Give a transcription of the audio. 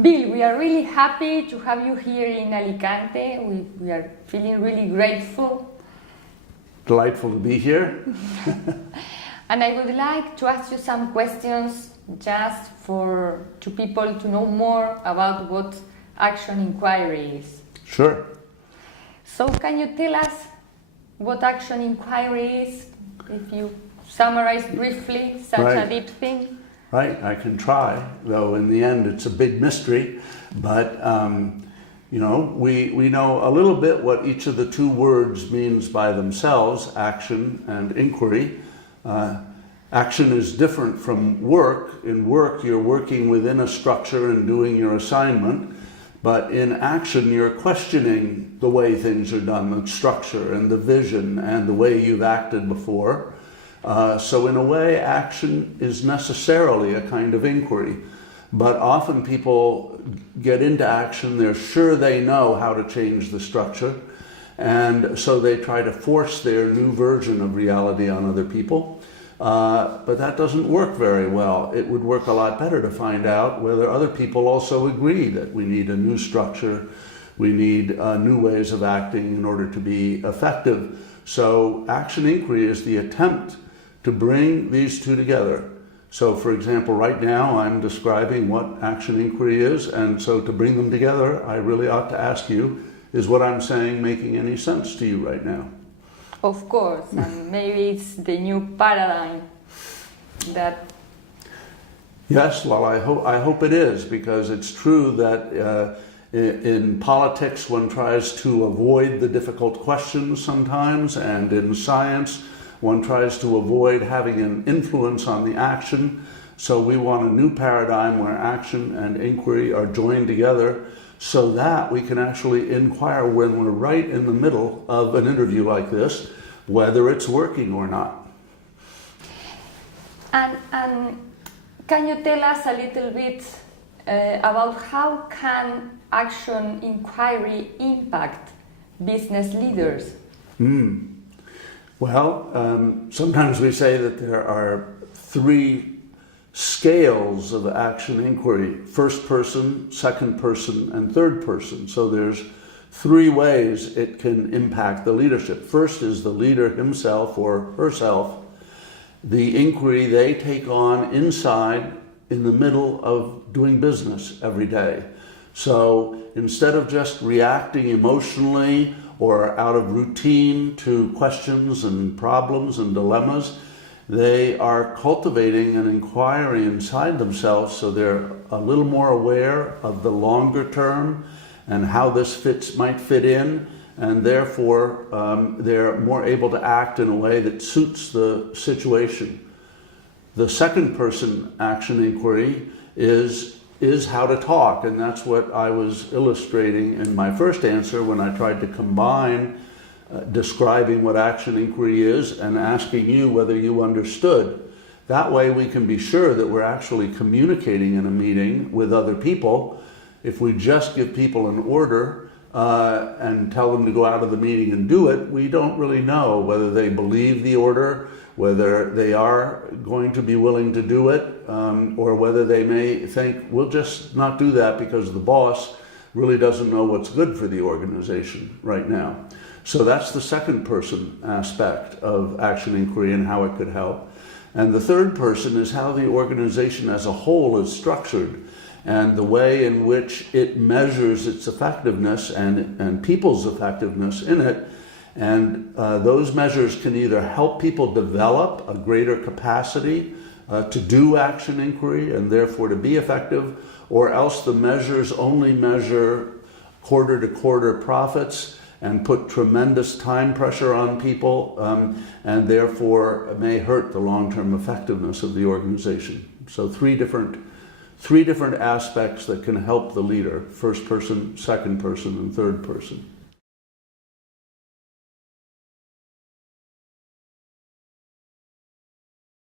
Bill, we are really happy to have you here in Alicante. We are feeling really grateful. Delightful to be here. And I would like to ask you some questions just to people to know more about what action inquiry is. Sure. So can you tell us what action inquiry is, if you summarize briefly such a deep thing? Right, I can try, though in the end it's a big mystery, but we know a little bit what each of the two words means by themselves, action and inquiry. Action is different from work. In work, you're working within a structure and doing your assignment, but in action, you're questioning the way things are done, the structure and the vision and the way you've acted before. So in a way, action is necessarily a kind of inquiry, but often people get into action, they're sure they know how to change the structure, and so they try to force their new version of reality on other people. But that doesn't work very well. It would work a lot better to find out whether other people also agree that we need a new structure, we need new ways of acting in order to be effective. So action inquiry is the attempt to bring these two together. So for example, right now I'm describing what action inquiry is, and so to bring them together, I really ought to ask you, is what I'm saying making any sense to you right now? Of course, and maybe it's the new paradigm that... Yes, well I hope it is, because it's true that in politics one tries to avoid the difficult questions sometimes, and in science one tries to avoid having an influence on the action. So we want a new paradigm where action and inquiry are joined together so that we can actually inquire when we're right in the middle of an interview like this, whether it's working or not. And can you tell us a little bit about how can action inquiry impact business leaders? Well, sometimes we say that there are three scales of action inquiry: first person, second person, and third person. So there's three ways it can impact the leadership. First is the leader himself or herself. The inquiry they take on inside in the middle of doing business every day. So instead of just reacting emotionally or out of routine to questions and problems and dilemmas, they are cultivating an inquiry inside themselves, so they're a little more aware of the longer term and how this might fit in, and therefore they're more able to act in a way that suits the situation. The second person action inquiry is how to talk, and that's what I was illustrating in my first answer when I tried to combine describing what action inquiry is and asking you whether you understood. That way we can be sure that we're actually communicating in a meeting with other people. If we just give people an order and tell them to go out of the meeting and do it, we don't really know whether they believe the order, whether they are going to be willing to do it, or whether they may think, we'll just not do that because the boss really doesn't know what's good for the organization right now. So that's the second person aspect of action inquiry and how it could help. And the third person is how the organization as a whole is structured and the way in which it measures its effectiveness and people's effectiveness in it. And those measures can either help people develop a greater capacity to do action inquiry and therefore to be effective, or else the measures only measure quarter-to-quarter profits and put tremendous time pressure on people and therefore may hurt the long-term effectiveness of the organization. So three different aspects that can help the leader: first person, second person, and third person.